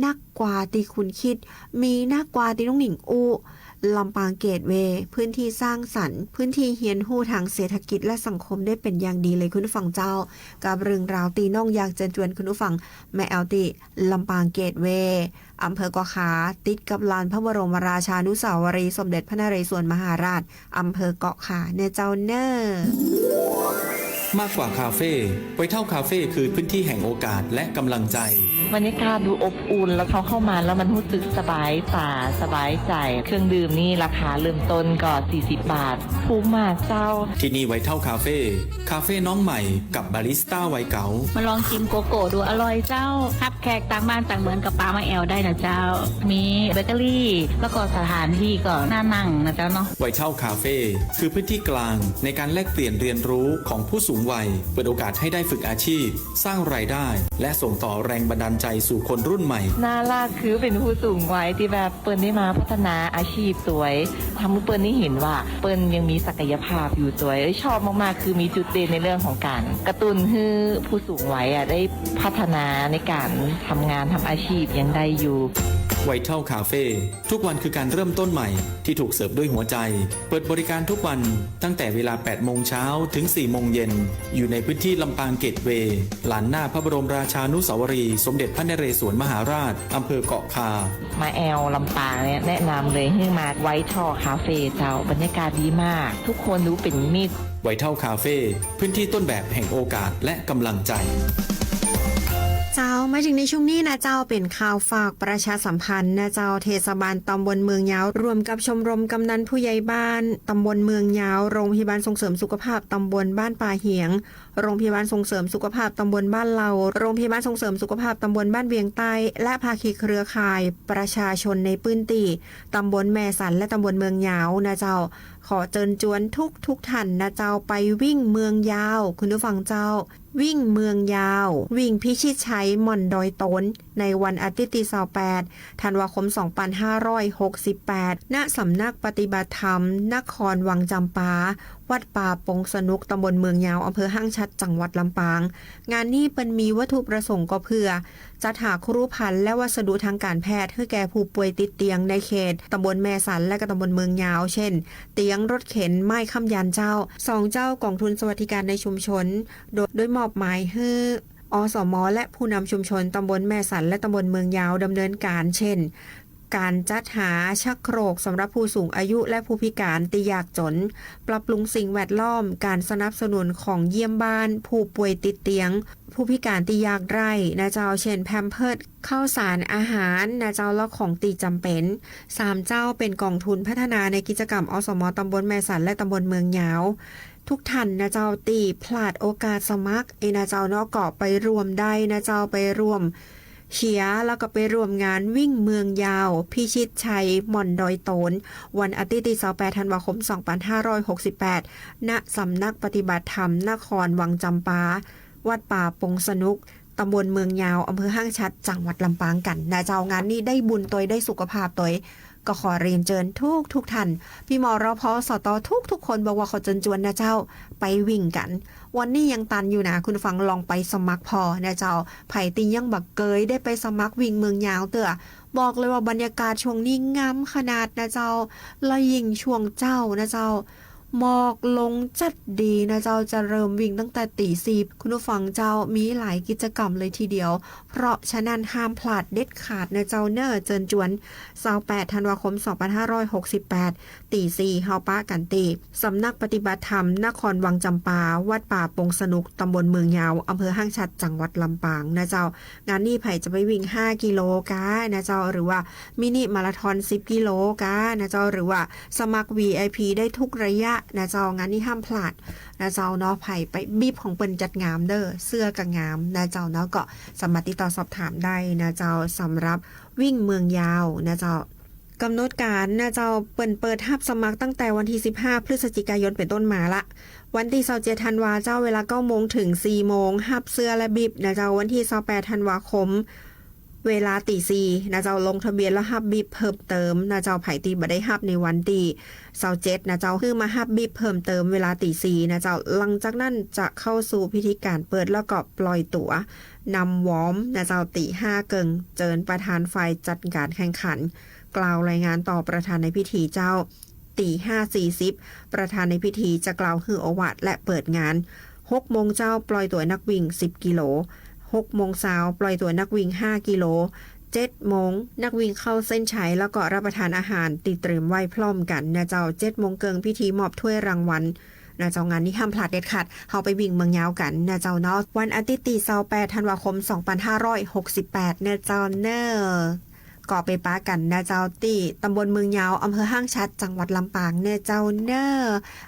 นักกว่าที่คุณคิดมีนักกว่าที่น้องหนิงอู้ลำปางเกตเวย์พื้นที่สร้างสรรค์พื้นที่เฮียนฮู้ทางเศรษฐกิจและสังคมได้เป็นอย่างดีเลยคุณผู้ฟังเจ้ากับเรื่องราวตีน้องอยากเชิญชวนคุณผู้ฟังแม่แอลตีลำปางเกตเวย์อำเภอเกาะขาติดกับลานพระบรมราชานุสาวรีย์สมเด็จพระนเรศวรมหาราชอำเภอเกาะขาเนี่ยเจ้าเนอมากกว่าคาเฟ่ไวท์เทิลคาเฟ่คือพื้นที่แห่งโอกาสและกำลังใจบรรยากาศดูอบอุ่นแล้วเขาเข้ามาแล้วมันรู้สึกสบายตาสบายใจเครื่องดื่มนี่ราคาเริ่มต้นก็40 บาทคุ้มมากเจ้าที่นี่ไวท์เทิลคาเฟ่น้องใหม่กับบาริสต้าวัยเก๋ามาลองชิมโกโก้ดูอร่อยเจ้ารับแขกต่างบ้านต่างเมืองกับป้ามาแอลได้นะเจ้ามีเบเกอรี่แล้วก็สถานที่ก็น่านั่งนะเจ้าเนาะไวท์เทิลคาเฟ่คือพื้นที่กลางในการแลกเปลี่ยนเรียนรู้ของผู้สูงวัยเปิดโอกาสให้ได้ฝึกอาชีพสร้างรายได้และส่งต่อแรงบันดาลใจสู่คนรุ่นใหม่น่ารักคือเป็นผู้สูงวัยที่แบบเปิ้นได้มาพัฒนาอาชีพตัวทำให้เปิ้นได้เห็นว่าเปิ้นยังมีศักยภาพอยู่ตัวชอบมากๆคือมีจุดเด่นในเรื่องของการกระตุ้นให้ผู้สูงวัยได้พัฒนาในการทำงานทำอาชีพยังได้อยู่ไวท์เทิลคาเฟ่ทุกวันคือการเริ่มต้นใหม่ที่ถูกเสิร์ฟด้วยหัวใจเปิดบริการทุกวันตั้งแต่เวลา 8 โมงเช้าถึง 4 โมงเย็นอยู่ในพื้นที่ลำปางเกตเวย์ลานหน้าพระบรมราชานุสาวรีย์สมเด็จพระนเรศวรมหาราชอำเภอเกาะคามาแอลลำปางเนี่ยแนะนำเลยให้มาไวท์เทิลคาเฟ่เจ้าบรรยากาศดีมากทุกคนรู้เป็นมิตรไวท์เทิลคาเฟ่พื้นที่ต้นแบบแห่งโอกาสและกำลังใจเจ้ามาถึงในช่วงนี้นะเจ้าเป็นข่าวฝากประชาสัมพันธ์นะเจ้าเทศบาลตำบลเมืองยาวรวมกับชมรมกำนันผู้ใหญ่บ้านตำบลเมืองยาวโรงพยาบาลส่งเสริมสุขภาพตำบลบ้านป่าเหียงโรงพยาบาลส่งเสริมสุขภาพตำบลบ้านเราโรงพยาบาลส่งเสริมสุขภาพตำบลบ้านเวียงใต้และภาคีเครือข่ายประชาชนในพื้นที่ตำบลแม่สันและตำบลเมืองยาวนะเจ้าขอเชิญชวนทุกท่านนะเจ้าไปวิ่งเมืองยาวคุณผู้ฟังเจ้าวิ่งเมืองยาววิ่งพิชิตชัยม่อนดอยโตนในวันอาทิตย์ที่28ธันวาคม2568ณสำนักปฏิบัติธรรมนครวังจำปาวัดป่าปงสนุกตำบลเมืองยาวอำเภอห้างชัดจังหวัดลำปางงานนี้เป็นมีวัตถุประสงค์ก็เพื่อจัดหาครุภัณฑ์และวัสดุทางการแพทย์ให้แก่ผู้ป่วยติดเตียงในเขตตำบลแม่สันและก็ตำบลเมืองยาวเช่นเตียงรถเข็นไม้ค้ำยันเจ้า2เจ้ากองทุนสวัสดิการในชุมชนโดยมอบหมายให้อสมและผู้นำชุมชนตำบลแม่สันและตำบลเมืองยาวดำเนินการเช่น การจัดหาชักโครกสำหรับผู้สูงอายุและผู้พิการที่ยากจนปรับปรุงสิ่งแวดล้อมการสนับสนุนของเยี่ยมบ้านผู้ป่วยติดเตียงผู้พิการที่ยากไร้นะเจ้าเช่นแพมเพิร์สข้าวสารอาหารนะเจ้าและของตีจำเป็น3เจ้าเป็นกองทุนพัฒนาในกิจกรรมอสม.ตำบลแม่สันและตำบลเมืองยาวทุกท่านนะเจ้าตีพลาดโอกาสสมัครนะเจ้าเนาะก็ไปรวมได้นะเจ้าไปรวมเชียร์แล้วก็ไปรวมงานวิ่งเมืองยาวพิชิตชัยหม่อนดอยโตนวันอาทิตย์ที่28ธันวาคม2568ณสำนักปฏิบัติธรรมนครวังจำปาวัดป่าปงสนุกตำบลเมืองยาวอำเภอห้างชัดจังหวัดลำปางกันนะเจ้างานนี้ได้บุญตัวได้สุขภาพตัวก็ขอเรียนเชิญทุกท่านพี่มรพสตทุกคนบอกว่าขอเชิญชวนนะเจ้าไปวิ่งกันวันนี้ยังตันอยู่นะคุณฟังลองไปสมัครพอนะเจ้าไผ่ติยังบักเกยได้ไปสมัครวิ่งเมืองยาวเตื้อบอกเลยว่าบรรยากาศช่วงนี้งามขนาดนะเจ้าและยิ่งช่วงเจ้านะเจ้าหมอกลงจัดดีนะเจ้าจะเริ่มวิ่งตั้งแต่ตี10คุณผู้ฟังเจ้ามีหลายกิจกรรมเลยทีเดียวเพราะฉะนั้นห้ามพลาดเด็ดขาดนะเจ้าเนอเจิญจวน28ธันวาคม2568ตี4เฮาป้ากันตีสำนักปฏิบัติธรรมนครวังจำปาวัดป่าปงสนุกตำบลเมืองยาวอำเภอห้างฉัตรจังหวัดลำปางนะเจ้างานนี้ไผ่จะไปวิ่ง5กิโลกานะเจ้าหรือว่ามินิมาราธอน10กิโลกานะเจ้าหรือว่าสมัคร VIP ได้ทุกระยะนะเจ้างานนี้ห้ามพลาดนะเจ้าเนาะไผ่ไปบีบของเปิ้นจัดงามเด้อเสื้อกับงามนะเจ้าเนาะก็สามารถติดต่อสอบถามได้นะเจ้าสำหรับวิ่งเมืองยาวนะเจ้ากำหนดการนะเจ้าเปิดรับสมัครตั้งแต่วันที่15พฤศจิกายนเป็นต้นมาละวันที่27ธันวาเจ้าเวลา 9:00 นถึง 4:00 นรับเสื้อและบีบนะเจ้าวันที่28ธันวาคมเวลาตี 4นะเจ้าลงทะเบียนแล้วรับบีบเพิ่มเติมนะเจ้าไผตีบ่ได้รับในวันที่27นะเจ้าคือมารับบีบเพิ่มเติมเวลาตี 4นะเจ้าหลังจากนั้นจะเข้าสู่พิธีการเปิดแล้วก็ปล่อยตั๋วนำวอร์มนะเจ้าตี 5 เกิงเจิญประธานฝ่ายจัดการแข่งขันกล่าวรายงานต่อประธานในพิธีเจ้าตี 5:40 ประธานในพิธีจะกล่าวฮือโอวาทและเปิดงาน 6 โมงเจ้าปล่อยตั๋วนักวิ่ง10กิโล6 โมงเช้าปล่อยตั๋วนักวิ่ง5กิโล7 โมงนักวิ่งเข้าเส้นชัยแล้วก็รับประทานอาหารติดเตรียมไว้พร้อมกันนะเจ้า7 โมงเกิงพิธีมอบถ้วยรางวัลนะเจ้างานนี้ห้ามพลาดเด็ดขาดเฮาไปวิ่งเมืองยาวกันนะเจ้าเนาะวันอาทิตย์ที่28ธันวาคม2568นะเจ้าเนอก็ไปป้ากันนะเจ้าตีตำบลเมืองยาวอำเภอห้างชัดจังหวัดลำปางเนี่ยเจ้าเนอ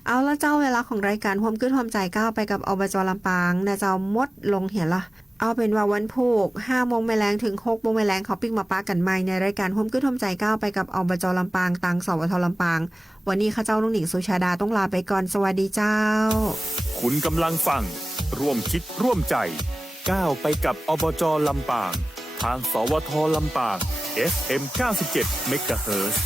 เอาแล้วเจ้าเวลาของรายการร่วมขึ้นร่วมใจก้าวไปกับอบจลำปางนะเจ้าหมดลงเห็นละเอาเป็นว่าวันพุธ 5 โมงแมลงถึง 6 โมงแมลงเขาปิ้งมาป้ากันใหม่ในรายการร่วมขึ้นร่วมใจก้าวไปกับอบจลำปางตังสวทลำปางวันนี้ข้าเจ้าลุงหนิงสุชาดาต้องลาไปก่อนสวัสดีเจ้าคุณกำลังฟังร่วมคิดร่วมใจก้าวไปกับอบจลำปางทางสวทลำปาง FM 97 เมกะเฮิรตซ์